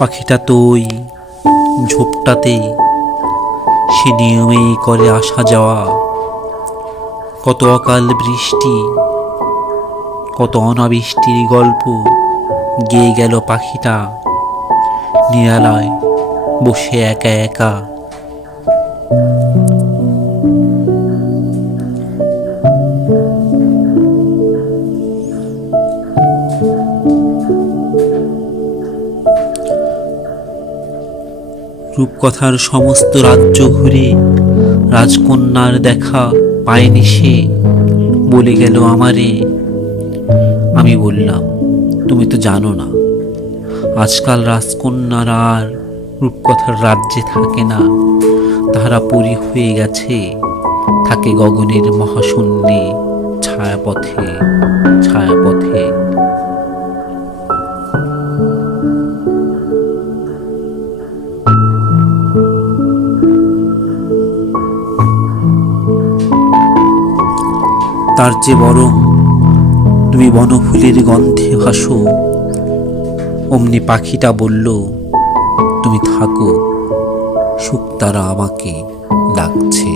পাখিটা তো ওই ঝোপটাতে সে নিয়মেই করে আসা যাওয়া। কত অকাল বৃষ্টি, কত অনাবৃষ্টির গল্প গেয়ে গেল পাখিটা নিরালায় বসে একা একা। রূপকথার সমস্ত রাজ্য ঘুরে রাজকন্যার দেখা পায়নি সে, বলে গেল আমারে। আমি বললাম, তুমি তো জানো না, আজকাল রাজকন্যারা আর রূপকথার রাজ্যে থাকে না, তাহারা পরী হয়ে গেছে, থাকে গগনের মহাশূন্যে ছায়াপথে ছায়াপথে। তার যে বরং তুমি বনফুলের গন্ধে ভাসো। অমনি পাখিটা বলল, তুমি থাকো, শুকতারা আমাকে ডাকছে।